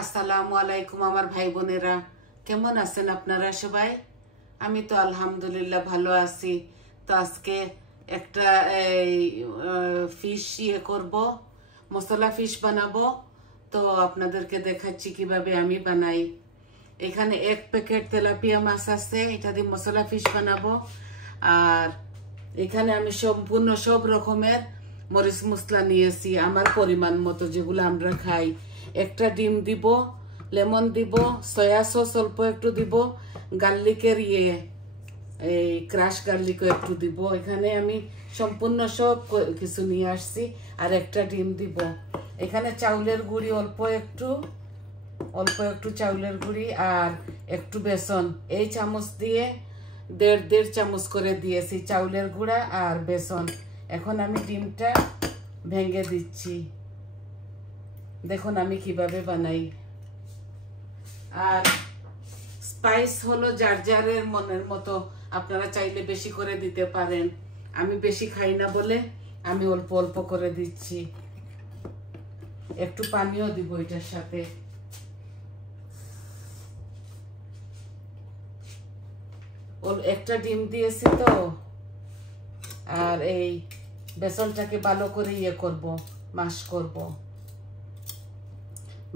আসসালামু আলাইকুম আমার ভাই বোনেরা, কেমন আছেন আপনারা সবাই? আমি তো আলহামদুলিল্লাহ ভালো আছি। তো আজকে একটা ফিশ করব, মশলা ফিশ বানাবো। তো আপনাদেরকে দেখাচ্ছি কিভাবে আমি বানাই। এখানে 1 প্যাকেট তেলাপিয়া মাছ আছে, এটা দিয়ে মশলা ফিশ বানাবো। আর এখানে আমি সম্পূর্ণ সব রকমের মরিচ মশলা নিয়েছি আমার পরিমাণ মতো, যেগুলো আমরা খাই। একটা ডিম দিব, লেমন দিব, সয়া সস অল্প একটু দিব, গার্লিকের এই ক্রাশ গার্লিকও একটু দিব। এখানে আমি সম্পূর্ণ সব কিছু নিয়ে আসছি। আর একটা ডিম দিব। এখানে চাউলের গুঁড়ি অল্প একটু চাউলের গুঁড়ি আর একটু বেসন, এই চামচ দিয়ে দেড় চামচ করে দিয়েছি চাউলের গুঁড়া আর বেসন। এখন আমি ডিমটা ভেঙে দিচ্ছি। দেখুন আমি কিভাবে বানাই। আর স্পাইস হলো যার যারের মনের মতো, আপনারা চাইলে বেশি করে দিতে পারেন। আমি বেশি খাই না বলে আমি অল্প অল্প করে দিচ্ছি। একটু পানিও দিব এটার সাথে। একটা ডিম দিয়েছি তো, আর এই বেসনটাকে ভালো করে করব, মাশ করব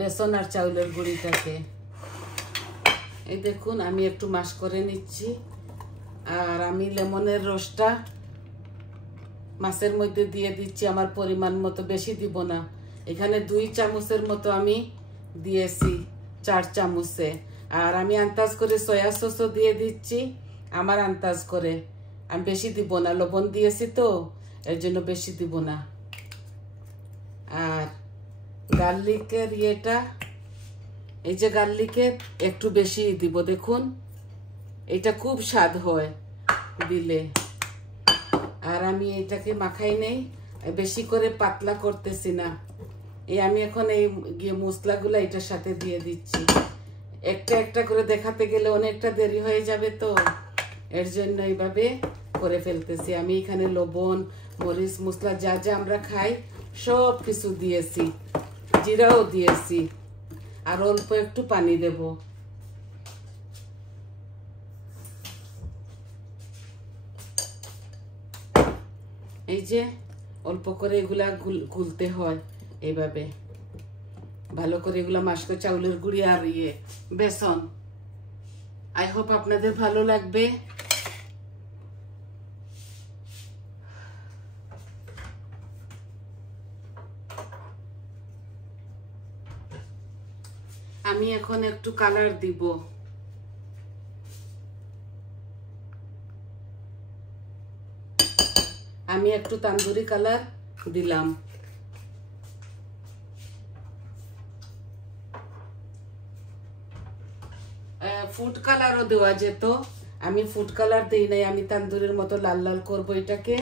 বেসন আর চাউলের গুঁড়িটাকে। এই দেখুন আমি একটু মাশ করে নিচ্ছি। আর আমি লেমনের রসটা মাছের মধ্যে দিয়ে দিচ্ছি আমার পরিমাণ মতো, বেশি দিব না। এখানে 2 চামচের মতো আমি দিয়েছি 4 চামচে। আর আমি আন্দাজ করে সয়া সসও দিয়ে দিচ্ছি আমার আন্দাজ করে। আমি বেশি দিব না, লবণ দিয়েছি তো এর জন্য বেশি দিব না। আর গার্লিকের এই যে গার্লিকের একটু বেশি দিব। দেখুন এটা খুব স্বাদ হয় দিলে। আর আমি এটাকে মাখাই নেই, বেশি করে পাতলা করতেছি না। আমি এখন এই মশলাগুলো এটার সাথে দিয়ে দিচ্ছি। একটা একটা করে দেখাতে গেলে অনেকটা দেরি হয়ে যাবে, তো এর জন্য এইভাবে করে ফেলতেছি। আমি এখানে লবণ, মরিচ মশলা যা যা আমরা খাই সব কিছু দিয়েছি, জিরাও দিয়েছি। আর অল্প একটু পানি দেব। এই যে অল্প করে এগুলা গুলতে হয় এইভাবে, ভালো করে এগুলা মাশকো চাউলের গুঁড়ি আর বেসন। আই হোপ আপনাদের ভালো লাগবে। আমি এখন একটু কালার দিব। আমি একটু তান্দুরি কালার দিলাম। ফুড কালারও দেওয়া যেত, আমি ফুড কালার দিই নাই। আমি তান্দুরির মতো লাল লাল করবো এটাকে,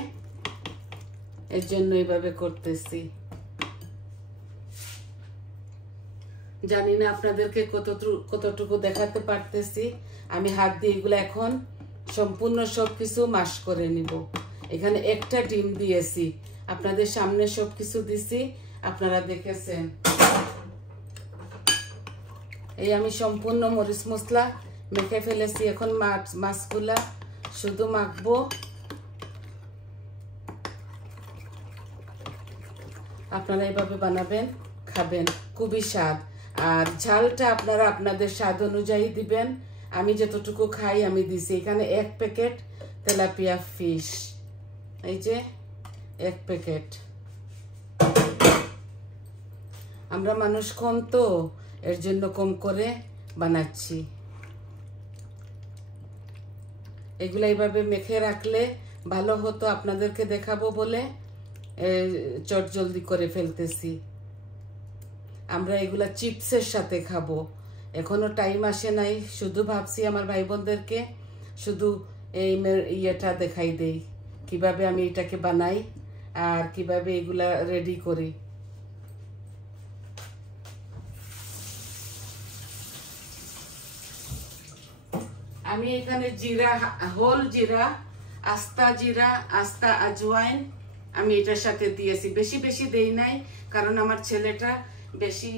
এর জন্য এইভাবে করতেছি। জানি না আপনাদেরকে কতটুকু দেখাতে পারতেছি। আমি হাত দিয়ে এগুলো এখন সম্পূর্ণ সবকিছু মাশ করে নিব। এখানে একটা ডিম দিয়েছি, আপনাদের সামনে সবকিছু দিছি, আপনারা দেখেছেন। এই আমি সম্পূর্ণ মরিচ মশলা মেখে ফেলেছি। এখন মাছগুলা শুধু মাখবো। আপনারা এইভাবে বানাবেন, খাবেন, খুবই স্বাদ। আর ঝালটা আপনারা আপনাদের স্বাদ অনুযায়ী দিবেন। আমি যতটুকু খাই আমি দিছি। এখানে 1 প্যাকেট তেলাপিয়া ফিশ, এই যে 1 প্যাকেট। আমরা মানুষ কম তো এর জন্য কম করে বানাচ্ছি। এগুলো এইভাবে মেখে রাখলে ভালো হতো, আপনাদেরকে দেখাবো বলে চট জলদি করে ফেলতেছি। আমরা এগুলা চিপসের সাথে খাবো, এখনো টাইম আসে নাই। শুধু ভাবছি আমার ভাই বোনদেরকে শুধু ইয়েটা দেখাই দেই, কিভাবে আমি এটাকে বানাই আর কিভাবে এগুলা রেডি করি। আমি এখানে জিরা, হোল জিরা, আস্তা আজওয়াইন আমি এটার সাথে দিয়েছি। বেশি বেশি দেই নাই, কারণ আমার ছেলেটা বেশি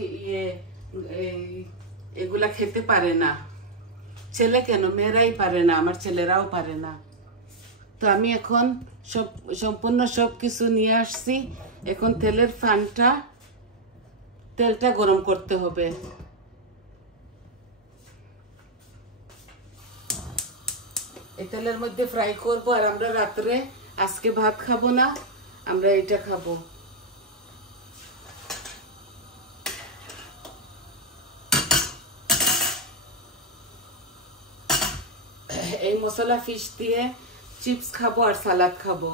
এই এগুলা খেতে পারে না। ছেলে কেন, মেয়েরাই পারে না, আমার ছেলেরাও পারে না। তো আমি এখন সম্পূর্ণ সব কিছু নিয়ে আসছি। এখন তেলটা গরম করতে হবে। এই তেলের মধ্যে ফ্রাই করব। আর আমরা রাত্রে আজকে ভাত খাবো না, আমরা এটা খাবো। এই মশলা ফিশ দিয়ে চিপস খাবো আর সালাদ খাবো।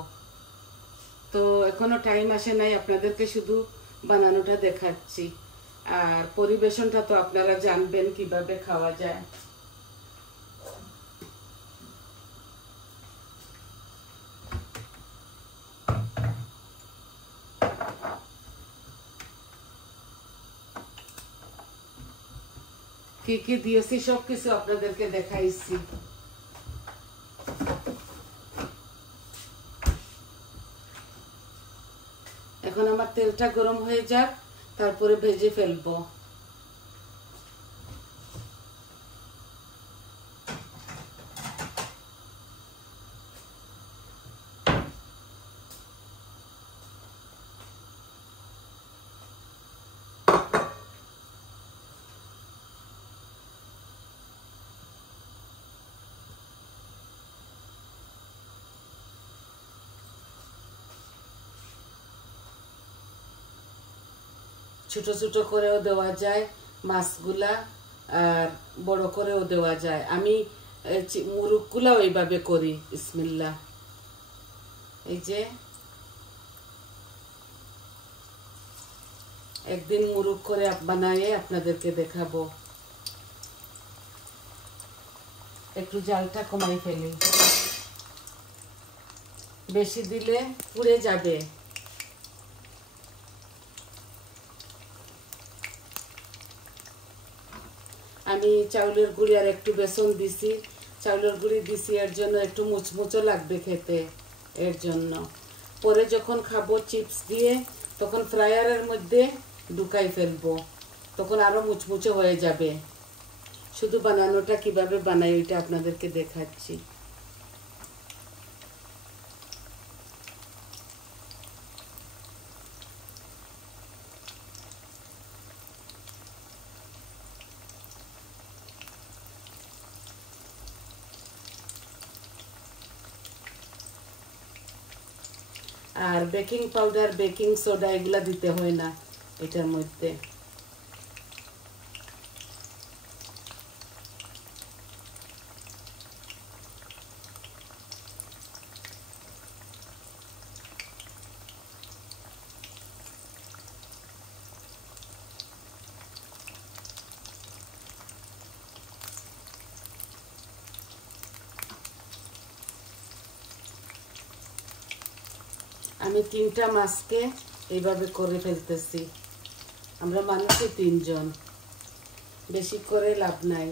তো এখনো টাইম আসে নাই, আপনাদেরকে শুধু বানানোটা দেখাচ্ছি। আর পরিবেশনটা তো আপনারা জানবেন কিভাবে খাওয়া যায়। কি কি দিয়েছি সবকিছু আপনাদেরকে দেখাইছি। এখন আমার তেলটা গরম হয়ে যাক, তারপরে ভেজে ফেলবো। ছোট ছোট করেও দেওয়া যায় মাছগুলা, আর বড় করেও দেওয়া যায়। আমি মুরুগগুলাও এইভাবে করি। বিসমিল্লাহ। এই যে একদিন মুরুগ করে বানায়ে আপনাদেরকে দেখাবো। একটু জালটা কমাই ফেলি, বেশি দিলে পুড়ে যাবে। আমি চাউলের গুঁড়ি আর একটু বেসন দিছি। চাউলের গুঁড়ি দিছি এর জন্য একটু মুচমুচো লাগবে খেতে, এর জন্য। পরে যখন খাবো চিপস দিয়ে, তখন ফ্রায়ারের মধ্যে ঢুকাই ফেলবো, তখন আরো মুচমুচো হয়ে যাবে। শুধু বানানোটা কিভাবে বানাই ওইটা আপনাদেরকে দেখাচ্ছি। আর বেকিং পাউডার, বেকিং সোডা এগুলা দিতে হয় না এটার মধ্যে। আমি 3টা মাছকে এইভাবে করে ফেলতেছি। আমরা মানুষই 3 জন, বেশি করে লাভ নাই।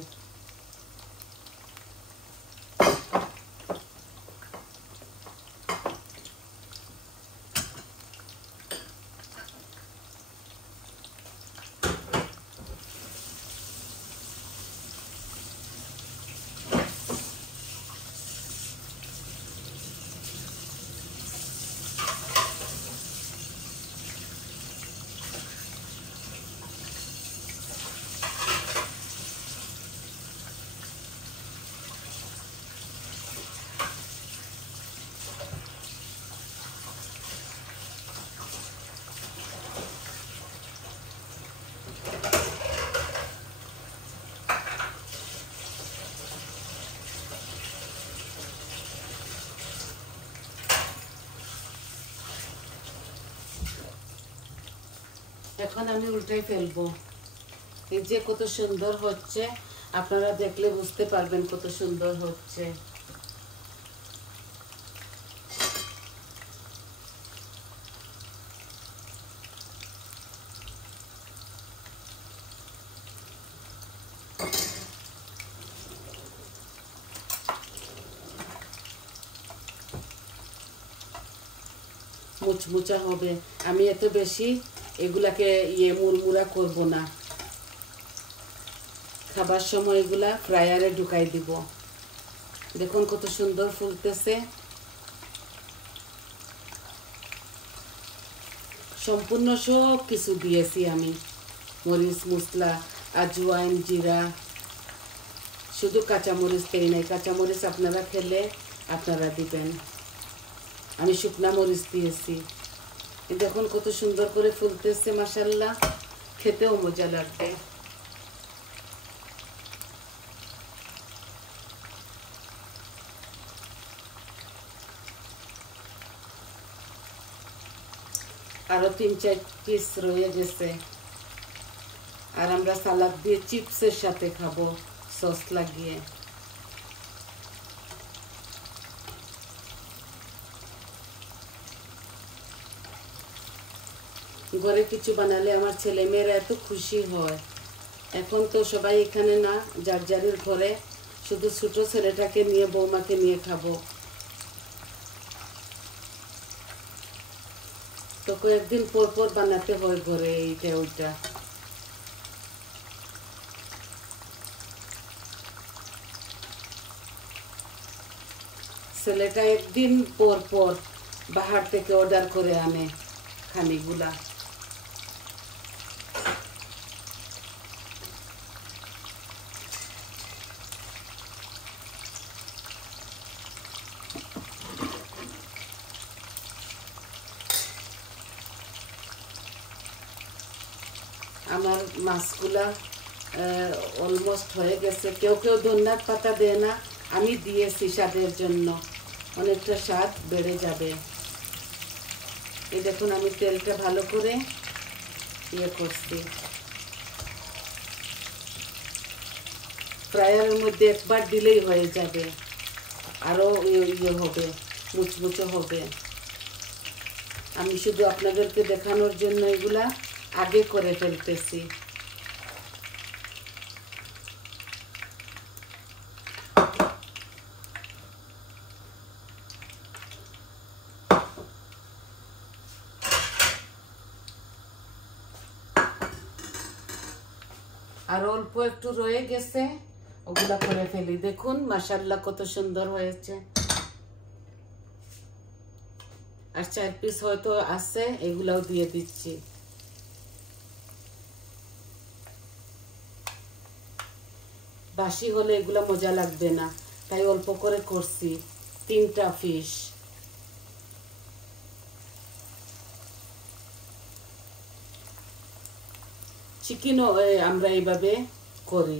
এখন আমি উল্টাই ফেলবো। এই যে কত সুন্দর হচ্ছে, আপনারা দেখলে বুঝতে পারবেন কত সুন্দর হচ্ছে। মুচমুচা হবে। আমি এত বেশি এগুলাকে মুড়মুড়া করব না। খাবার সময় এগুলা ফ্রায়ারে ঢুকাই দিব। দেখুন কত সুন্দর ফুলতেছে। সম্পূর্ণ সব কিছু দিয়েছি আমি, মরিচ মশলা, আজওয়াইন, জিরা, শুধু কাঁচামরিচ দেই নাই। কাঁচামরিচ আপনারা খেলে আপনারা দিবেন, আমি শুকনা মরিচ দিয়েছি। দেখুন কত সুন্দর করে ফুলতেছে, মাশাআল্লাহ, খেতেও মজা লাগবে। আরো 3-4 পিস রয়ে গেছে, আর আমরা সালাদ দিয়ে চিপসের সাথে খাবো সস লাগিয়ে। ঘরে কিছু বানালে আমার ছেলে মেয়েরা এত খুশি হয়। এখন তো সবাই এখানে না, যার যারের ঘরে, শুধু ছোট ছেলেটাকে নিয়ে, বৌমাকে নিয়ে খাবো। তো কয়েকদিন পর পর বানাতে হয় ঘরে এইটা ওইটা। ছেলেটা একদিন পর পর বাহার থেকে অর্ডার করে আনে খানিগুলা। আমার মাছগুলা অলমোস্ট হয়ে গেছে। কেউ কেউ ধনিয়ার পাতা দেয় না, আমি দিয়েছি স্বাদের জন্য, অনেকটা স্বাদ বেড়ে যাবে। এই দেখুন আমি তেলটা ভালো করে করছি। ফ্রায়ারের মধ্যে একবার দিলেই হয়ে যাবে, আরও হবে, মুচমুচে হবে। আমি শুধু আপনাদেরকে দেখানোর জন্য এগুলা আগে করে ফেলতেছি। আর অল্প একটু রয়ে গেছে, ওগুলা করে ফেলি। দেখুন মাশাআল্লাহ কত সুন্দর হয়েছে। আর 4 পিস হয়তো আছে, এগুলাও দিয়ে দিচ্ছি। বাসি হলে এগুলা মজা লাগবে না, তাই অল্প করে করছি। 3টা ফিশ। চিকেনও আমরা এইভাবে করি।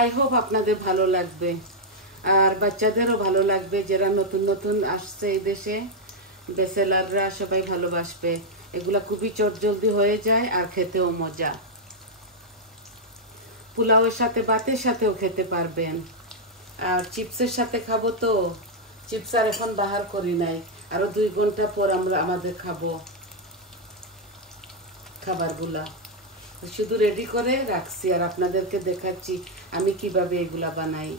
আই হোপ আপনাদের ভালো লাগবে, আর বাচ্চাদেরও ভালো লাগবে, যারা নতুন নতুন আসছে এই দেশে। ব্যাচেলাররা সবাই ভালোবাসবে। এগুলা খুবই চটজলদি হয়ে যায় আর খেতেও মজা। পোলাওয়ের সাথে, ভাতের সাথেও খেতে পারবেন। আর চিপসের সাথে খাবো তো, চিপস আর এখন বাহার করি নাই, আরো 2 ঘন্টা পর আমরা আমাদের খাবো খাবারগুলা। শুধু রেডি করে রাখছি আর আপনাদেরকে দেখাচ্ছি আমি কিভাবে এগুলা বানাই।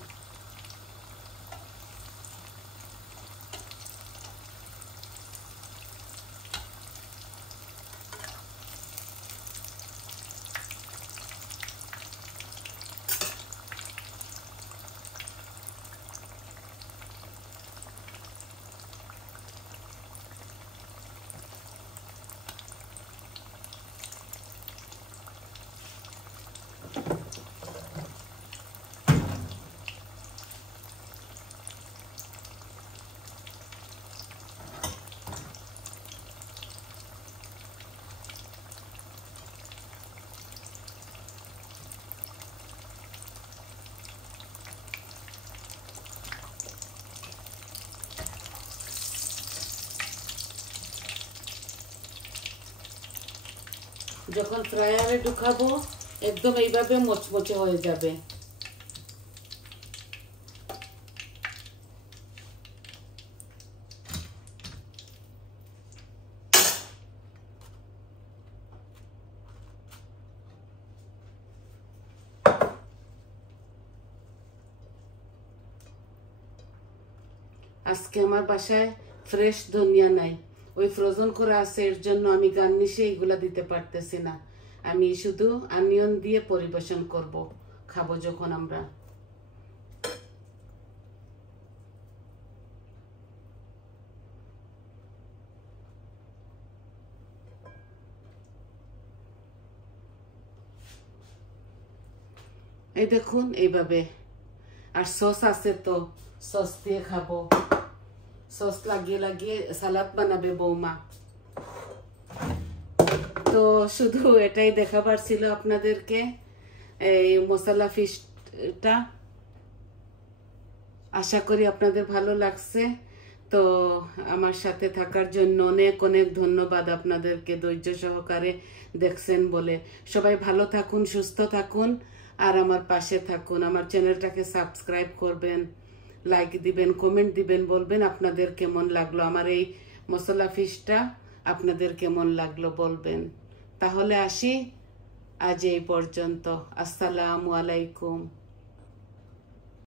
যখন ফ্রায়ারে ঢুকাবো একদম এইভাবে মচমচে হয়ে যাবে। আজকে আমার বাসায় ফ্রেশ ধনিয়া নাই, ওই ফ্রোজেন করা আছে, এর জন্য আমি গার্নিশে এইগুলা দিতে পারতেছি না। আমি শুধু অনিয়ন দিয়ে পরিবেশন করব, খাবো যখন আমরা। এই দেখুন এইভাবে। আর সস আছে তো সস দিয়ে খাবো, সস লাগিয়ে লাগিয়ে সালাদ বানাবে বৌমা। তো শুধু এটাই দেখাবার ছিল আপনাদেরকে, এই মশলা ফিশটা। আশা করি আপনাদের ভালো লাগছে। তো আমার সাথে থাকার জন্য অনেক অনেক ধন্যবাদ আপনাদেরকে, ধৈর্য সহকারে দেখছেন বলে। সবাই ভালো থাকুন, সুস্থ থাকুন, আর আমার পাশে থাকুন। আমার চ্যানেলটাকে সাবস্ক্রাইব করবেন, লাইক দিবেন, কমেন্ট দিবেন, বলবেন আপনাদের কেমন লাগলো আমার এই মশলা ফিশটা, আপনাদের কেমন লাগলো বলবেন। তাহলে আসি, আজ এই পর্যন্ত। আসসালামু আলাইকুম।